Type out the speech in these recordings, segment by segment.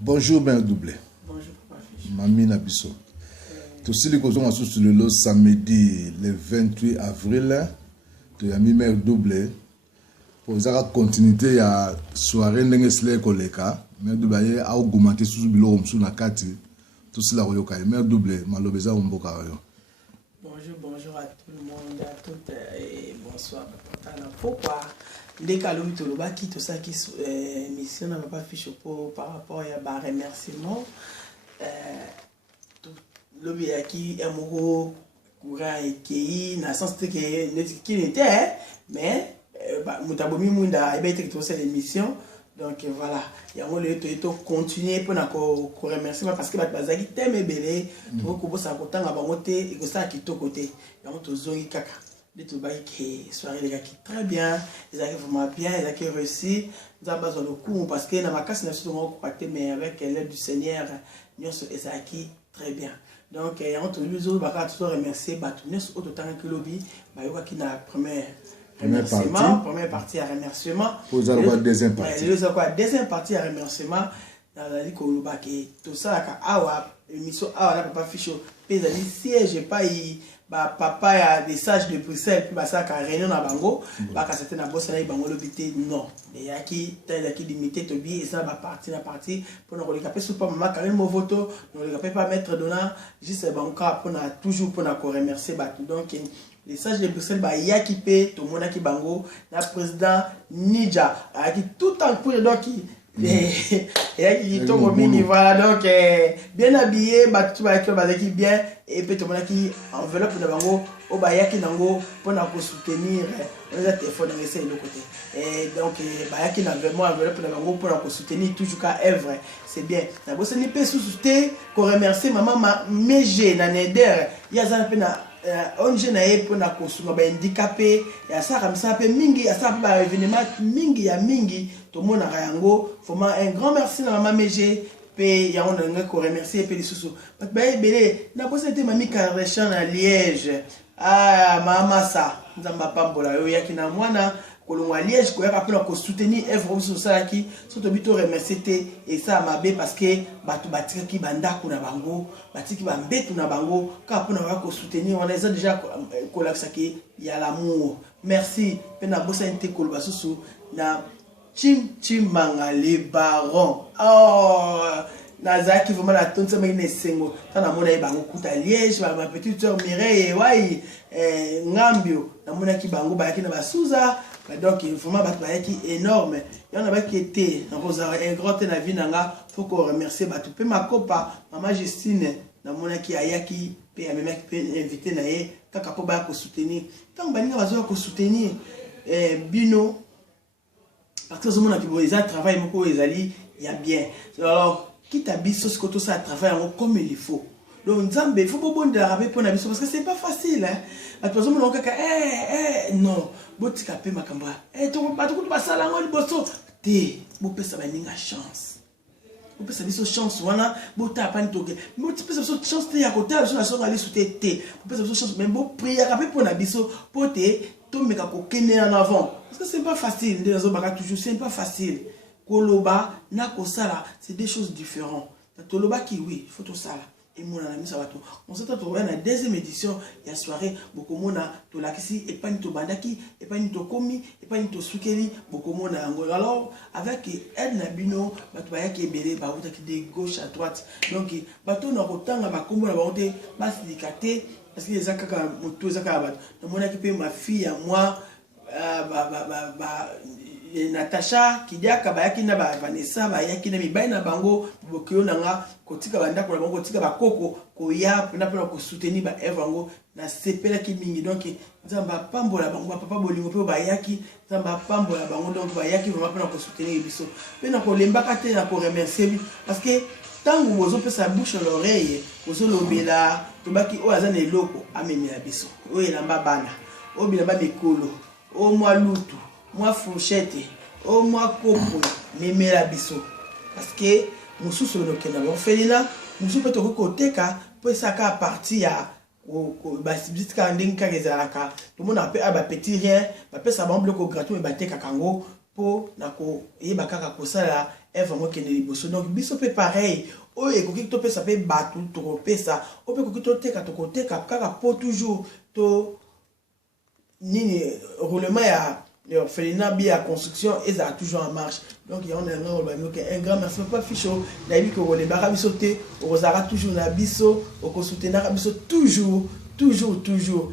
Bonjour, Mère Doublé. Bonjour, Papa Fiche. Mami Nabiso. Tout ce qui est sur le samedi, le 28 avril, tu as mis Mère Doublé. Pour la continuité, à soirée, n'engesle koleka. Mère Doublé a augmenté sous le bureau, sous la carte. Tout cela, Mère Doublé, malobeza umboka. Bonjour à tout le monde, à toutes et bonsoir. Pourquoi dès qu'à l'homme qui tout ça qui mission n'a pas fiché par rapport à remerciement l'homme qui est amoureux courant et qui n'a sens que qui n'était mais mutabomi munda et bien tout ça l'émission. Donc voilà, il y a un moment continuer pour nous remercier parce que bazaki tellement belé pour que ça content à bangoté et que ça qui to côté. Il y a un zongi kaka. Les tobaï qui soirée les gars qui très bien, ils arrivent vraiment bien, ils ont réussi. Nous avons besoin de coup parce que dans ma casse nous sommes contactés mais avec l'aide du Seigneur, nous sommes qui très bien. Donc il y a un autre nous va toujours remercier nous autant que lobby, bah il y a qui na première première partie à remerciement. Vous allez voir deuxième partie. Deuxième partie à remerciement. Dans la tout ça, émission papa ficho. Pesani siège pas papa a des sages de Bruxelles puis ça ka réunion na bango ka c'était na boss na bango lobité non il y a qui limité to bi et ça va partie pour nous recaper sur pas maman Karine Movoto nous recaper pas mettre donnant juste banca pour na toujours pour na remercier tout donc les sages de Bruxelles bah y a qui paie tout monde qui bango la président Nija qui tout en cours donc et qui tombe mini voilà donc bien habillé tout va qui bien et puis tout le monde qui enveloppe de bango au bayaki nango pour nous soutenir on a téléphone dans essayer de côté et donc bayaki n'a vraiment enveloppe de bango pour nous soutenir toujours qu'à œuvre c'est bien na bosse ni peut soutenir qu'on remercier maman Méger na Neder il y a ça peu na on jeune pour na kosuma ba handicapé ya ça comme ça peu mingi ya ça ba événement mingi ya mingi tout le monde a yango vraiment un grand merci na maman Méger et on a encore remercier et sous belé na possibilité mami Karechan à Liège ah mama ça nzamba pambola yo yaki na mwana kolongwa Liège ko yaka pena ko soutenir œuvre sur ça qui surtout bito remercier et ça mabe parce que batu batika ki banda ko na bango batiki ba mbetu na bango ka pena ko soutenir on a déjà kolaksa ki ya l'amour merci pena bossa inte kolba susu na Chimanga les barons. Oh, Nazaki vraiment la tonne ça mais sengo. Tant na mona bango kuta Liège, ma petite sœur Mireille wai ngambio. Na mona ki bango ba ki na basuza. Donc vraiment ba ki énorme. Il y en a qui était na posa un grand na vie nanga, faut qu'on remercie ba tout pe ma copa, maman Justine na mona ki ayaki pe ya mema ki pe invité na ye kaka po ba ko soutenir. Tant ba ninga bazo ko soutenir bino parce que ce monde qui travaille beaucoup il y a bien alors qui t'habite ce que tout ça travaille comme il faut donc Nzambe il faut pas bon de la pour parce que c'est pas facile hein parce que ce monde non botika pe makamba to ba tout ba sala ngoli boso te bo pesa ba ninga chance bo pesa biso chance wana bo ta pa ntoke bo pesa biso chance te ya côté biso na so aller souter te bo pesa biso chance mais bo prier ka pour na biso pote to meka ko kene en avant parce que c'est pas facile les autres toujours c'est pas facile koloba na ko sala c'est des choses différentes toloba qui oui faut tout ça et mon ami ça va tout on s'est retrouvé dans la deuxième édition il y a soirée beaucoup mona to lakisi et pas ni to bandaki et pas ni to komi et pas ni to sukeli beaucoup mona alors avec aide na bino bato ba yaki ebele ba uta ki de gauche à droite donc bato na kotanga ba kombo na ba uta ba syndicate parce que les akaka moto ezaka bato na mona ki pe ma fille à moi Natacha Kidiaka bayaki na ba Vanessa bayaki na mibali na bango bokyo nanga kotika banda ko bango kotika bakoko ko ya pena pena ko soutenir ba evango na sepela ki mingi donc nzamba pambola bango papa bolingo pe bayaki nzamba pambola bango donc bayaki vraiment pena ko soutenir biso pena ko lembaka te na ko remercier parce que tango bozo pesa bouche à l'oreille bozo lobela to baki o azana eloko amemela biso o elamba bana o bilamba mikolo o mwa lutu moi fourchette au moi coco memela biso parce que mususu no kena bon felina mususu peut to côté ka pour ça ka partie ya ba sibisika ndinga kezalaka tout le monde appelle ba petit rien ba pesa ba bloc gratuit ba teka kango po na ko yeba kaka kosala est vraiment qui est liboso. Donc biso peut pareil. Oh et koki to peut ça peut battre to peut ça. On peut koki to teka to côté kaka pour toujours to ni roulement ya l'orphelinat bien à construction et ça toujours en marche. Donc il y a un grand merci pas ficho d'ailleurs que les barra biso te osara toujours na biso au soutenir biso toujours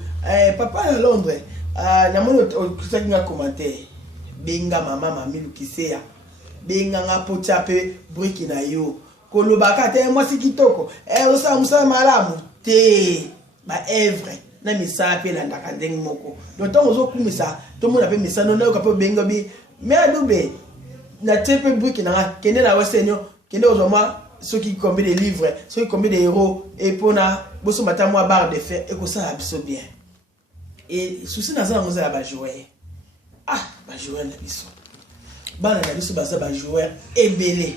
papa à Londres na mon ça qui m'a commenté benga mama mami lukiseya benga nga potia pe briki na yo kolobaka te moi si kitoko osa musa malamu te ba evre na misa pe la ndaka ndenge moko donc tant ozo kumisa to mona pe misa no na ka pe benga bi mais adobe na tepe briki na kende na wasenyo kende ozo moi ceux qui combien de livres ceux qui combien de héros et pona boso mata moi barre de fer et ko ça abso bien et souci na za ngoza ba jouer ba joueur na biso bana na biso baza ba joueur ebele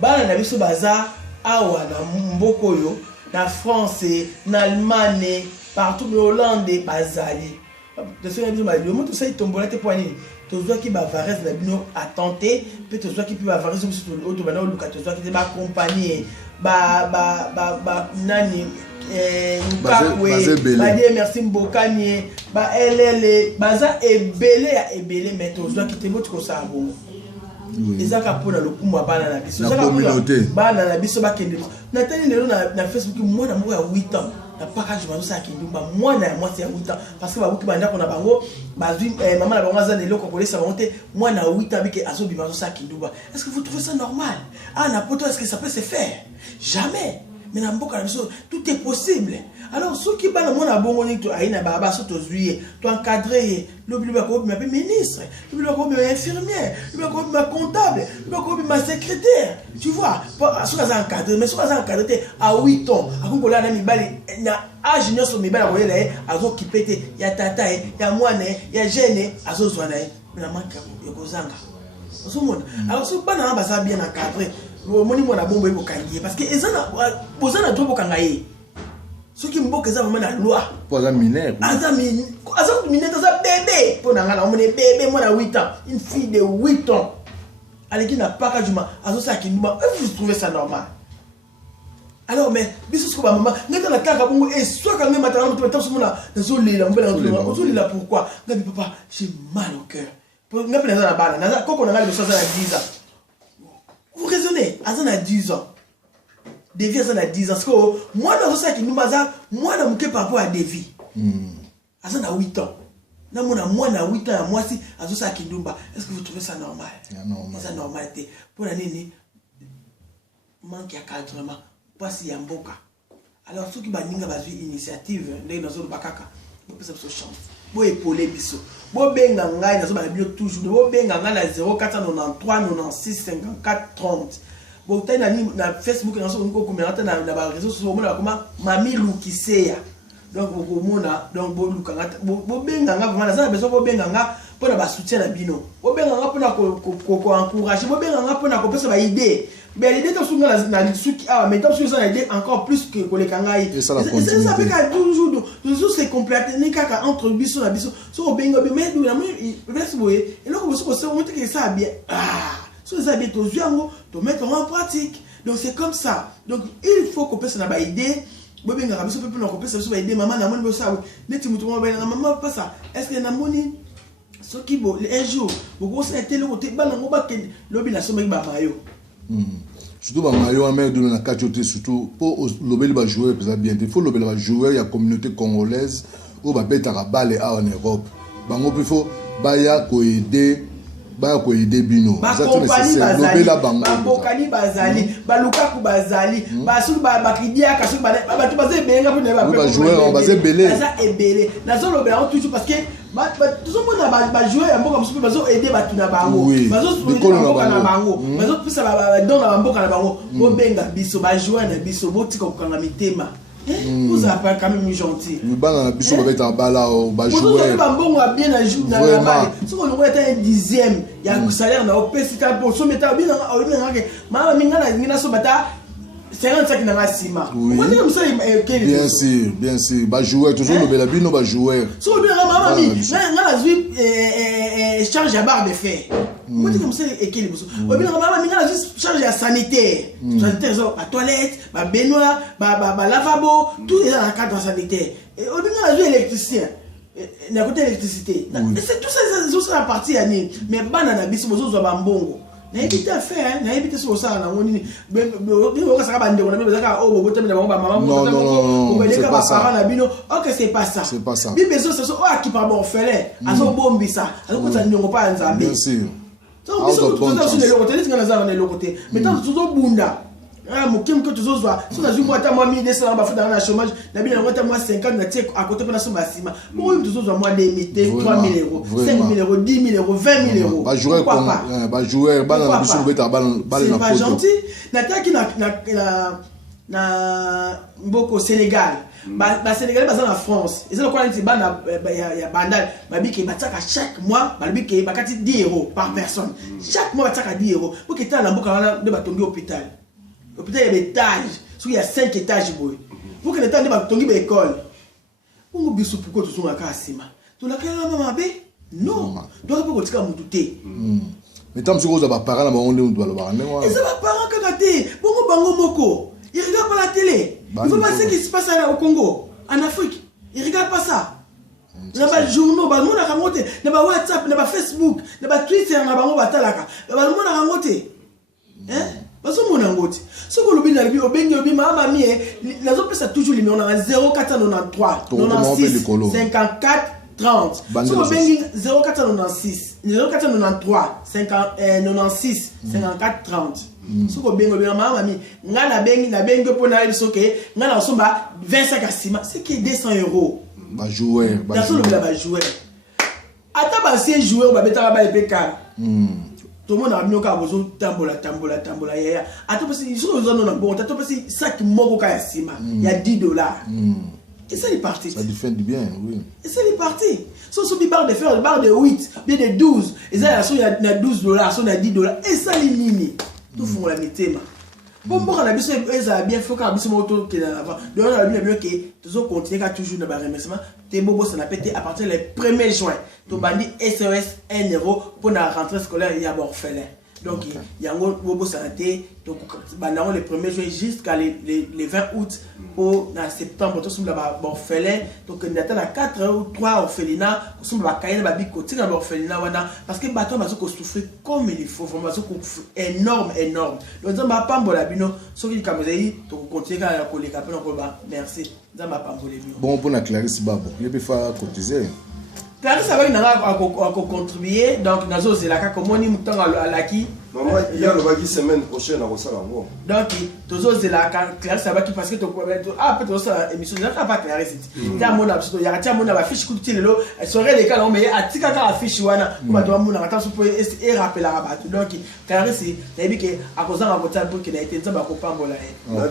bana na biso baza awa na mboko yo na France na Allemagne partout en Hollande bazali de ce que ma yo moto sai tombola te poani to zo ki ba varese na bino a tenter peut to zo ki ba varese biso to auto bana luka to zo ki ba compagnie ba nani merci mbokani ba elele baza ebele mais to zo ki te moto ko sa bongo ezaka pona lokumu bana na biso ezaka bana na biso bakende na tani lelo na Facebook mwana moko ya 8 ans na package bazo sa kindumba mwana ya mwasi ya 8 ans parce que babuki banda kona bango bazwi maman na bango azana lelo kokolesa monter mwana 8 ans bike azobi bazo sa kindumba. Est-ce que vous trouvez ça normal? Na poto est-ce que ça peut se faire? Jamais. Mais na mboka na biso tout est possible. Alors ceux qui bana mona bongo ni to aina baba so to zuye to encadrer le bilu ba ko bi ma ministre, le bilu ba ko bi infirmière, le bilu ba ko bi ma comptable, le bilu ba ko bi ma secrétaire. Tu vois, so ka encadrer mais so ka encadrer à 8 ans, akongo la na mibali na âge nyoso mibali ko yela azo kipete ya tata ya mwana ya jeune azo zwana na manka yo kozanga. Osomona. Alors so bana ba sa bien encadrer. Moni mona bombo ebo kangiye parce que ezana drobo kangaye. Ce qui mboka eza vraiment la loi. Pour un mineur. Aza mineur ça bébé. Pour nangala on est bébé moi na 8 ans, une fille de 8 ans. Aleki na paka juma azo sa kinduma. Vous trouvez ça normal? Alors mais biso ce que ba maman ngata na kaka bongo et soit quand même matana to taso mona nazo lela mbela nazo lela pourquoi? Ngabi papa, j'ai mal au cœur. Pour ngapi na na bana, na koko na ngala biso ça na 10 ans. Vous raisonnez, Azan a 10 ans. Devi Azan a 10 ans. Parce que moi, dans ce qui nous basa, moi, je suis par rapport à Devi. Azan a 8 ans. Moi, na 8 ans, moi, si Azan a qui nous basa. Est-ce que vous trouvez ça normal? C'est normal. Pour l'année, manque à cadrement. Pas si y a un boka. Alors, ceux qui ont une initiative, dans le bakaka, vous pouvez se chanter. Vous épauler biso. Bo benga ngai na zo ba bio toujours. Bo benga ngai na 0493 96 54 30. Bo tena ni na Facebook na so ko komenta na ba réseaux sociaux mona koma mami lukiseya. Donc bo mona donc bo lukanga bo benga ngai vraiment na besoin bo benga ngai pona ba soutien na bino. Bo benga ngai pona ko encourager. Bo benga ngai pona ko pesa ba idée. Mais l'idée de soutenir la suki mais dans ce ça idée encore plus que les kangai et ça fait qu'à toujours c'est compléter ni kaka entre biso na biso so benga mais la merci boye et là vous se monter que ça bien so ça bien to zuango to mettre en pratique. Donc c'est comme ça. Donc il faut qu'on pèse na ba idée bo benga biso peut na ko pèse ba idée maman na moni bo ça neti mutu mo ba maman pas ça est-ce que na moni so ki bo un jour bo ko se télé ko te bana ngo ba ke lobi na so ba mayo. Surtout dans maillot en mer de la cachoté surtout pour l'obéli va jouer bien il faut l'obéli va jouer il y a communauté congolaise ou va bête à balle en Europe bango il faut baya ko aider bino ça tout nécessaire l'obéli la bango bokani bazali balukaku bazali basu ba kidia kasu ba tu baze benga pour ne pas jouer on va se belé ça est belé na zo l'obéli toujours parce que tout le monde va jouer un peu comme ça bazo aider batu na bango bazo na bango bazo pisa ba don na mboka na bango bo benga biso ba jouer na biso botika ko kanga mitema vous avez quand même gentil le bana na biso ba beta bala ba jouer ba bongo bien na jour na bala so on aurait un dixième ya salaire na opesi ta pour so meta bien na mama minga na ngina so bata 55 dans la cima. Oui. Bien sûr, bien sûr. Bah joueur, toujours le Belabino, bah joueur. So bien maman mi, na zui charge à barre de fer. Moi dis comme ça et quel bosso. Ou bien maman mi na zui charge à sanitaire. Sanitaire ça, la toilette, ba baignoire, ba lavabo, tout est dans le cadre sanitaire. Et ou bien na zui électricien. Na côté électricité. C'est tout ça la partie année. Mais banana biso bozo zo ba mbongo. Na éviter à faire, na éviter sur ça na ngoni on ça ba ndeko na bezaka o bobote na ba maman non, c'est pas ça. OK, c'est pas ça. C'est pas ça. Bi bezo ça so qui par bon fele, azo bombi ça. Azo ko ça ndeko pa nzambe. Bien sûr. Donc biso tout ça sur le côté, ngana za na le côté. Mais tant tout bunda. Ah mukim que tout ça, si on a vu moi ta moi 1200 ba fa dans le chômage, na bien moi ta moi 50 na tek à côté pour na so basima. Moi tout ça moi des 3000 euros, 5000 euros, 10 000 euros, 20 000 euros. Ba joueur ba joueur ba na biso beta ba na photo. C'est pas gentil. Na ta ki na mboko Sénégal. Ba Sénégalais ba en France. Et c'est quoi il ba na ya bandal, ba bi ke ba tsaka chaque mois, ba bi ke ba kati 10 euros par personne. Chaque mois ba tsaka 10 euros. Pour que ta na mboka wana de ba tongi hôpital. Hôpital il y a des étages, il y a 5 étages boy. Pour que les temps de ba tongi ba école. On biso pourquoi tout ça ka sima. To la kala maman be? Non. Donc pour que tu ka mututé. Mais tant que vous avez parents, on doit le voir. Et ça va parents kakaté. Bongo bango moko. Ils regardent pas la télé. Il faut pas ce qui se passe au Congo, en Afrique. Ils regardent pas ça. Na ba journaux, ba mona rangote, na ba WhatsApp, na ba Facebook, na ba Twitter, na ba ngo batalaka. Ba mona rangote. Baso mona ngote. Soko lobi na lobi obengi obi mama mi la zo pesa toujours les on a 0493 96 54 30. Soko bengi 0496 0493 96 54 30. Soko bengi obi mama mi ngana bengi pona biso ke ngana osomba 25 asima, c'est que 200 euros. Ba joueur, ba joueur. Ata ba c'est joueur ba beta ba epeka. Tout le monde a mis au cas où tambola yaya. Attends parce qu'ils sont dans bon. Attends parce que ça qui moko kaya sima. Il y a $10. Et ça est parti. Ça défend du bien, oui. Et ça est parti. Sont sur des barres de fer, des barres de 8, bien de 12. Et ça il y a $12, ça il y a $10. Et ça les mini. Tout font la météma. Bon, on a bien fait qu'on a bien moto qui est avant. Donc on a bien que toujours continuer à toujours dans le remerciement. Tes bobos ça n'a pété à partir du 1er juin. Tu bandit SOS 1 euro pour la rentrée scolaire il y a orphelin. Donc il y a un bobo santé donc pendant le 1er juin jusqu'à les 20 août pour dans septembre tout sur la orphelin donc on attend à 4 ou 3 orphelinats sur la caille ba bikoti dans orphelinat parce que bateau va se souffrir comme il faut vraiment énorme donc ça va pas mbola bino so ki kamozei to continuer à koleka pe na merci ça va pas mbola bino bon pour la Clarisse Babo il peut faire cotiser. Clarisse ça va à contribuer donc nazo zelaka comme on dit temps à laki maman il y a le bagi semaine prochaine à Rosala ngo donc tozo zelaka Clarisse ça va qui parce que peut ça émission là pas Clarisse ta mona biso ya ta mona ba fiche kuti lelo serait les cas mais atika ka fiche wana kuma to mona ata so pour et rappeler à battu donc Clarisse na bi ke akozanga kota pour que na été nzamba ko pambola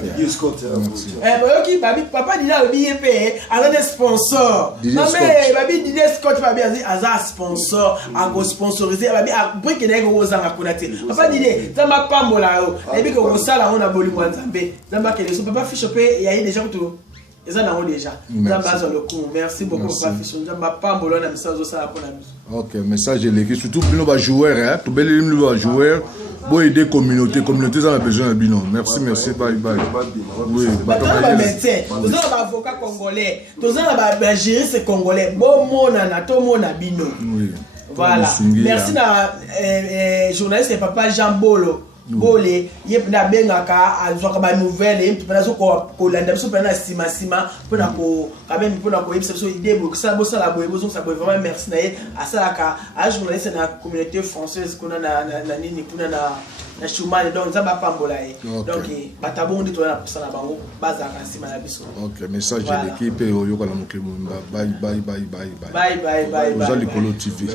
Didier Scott ok babi papa dit là le billet payé avec des sponsors non mais babi Didier Scott va bien aza sponsor a go sponsoriser babi après que na go zanga konate papa dit nzamba pambola yo et bi ko sala on a boli moi nzambe nzamba que les papa fiche payé il y a déjà tout et ça n'ont déjà nzamba zo le coup merci beaucoup papa fiche nzamba pambola na message zo sala pour la musique. OK message l'équipe surtout bino ba joueur hein to beli bino ba joueur bon aider communauté ça a besoin de bino merci bye oui ba médecin tous ba avocat congolais tous ba juriste congolais bon mona na to mona bino oui voilà merci na journaliste papa Jean Bolo Bolé yep na bengaka azwaka ba nouvelle et mpena so ko landa so pena sima pona ko quand même pona ko yebisa so idée bo ça bo ça la bo so ça bo vraiment merci na ye asalaka a journaliste na communauté française kuna na nini kuna na Choumane donc ça ba pambola ye donc batabondi to na sala bango bazaka sima na biso. OK message de l'équipe oyo kala mokemo bye. Bye. Ozali Kolo TV.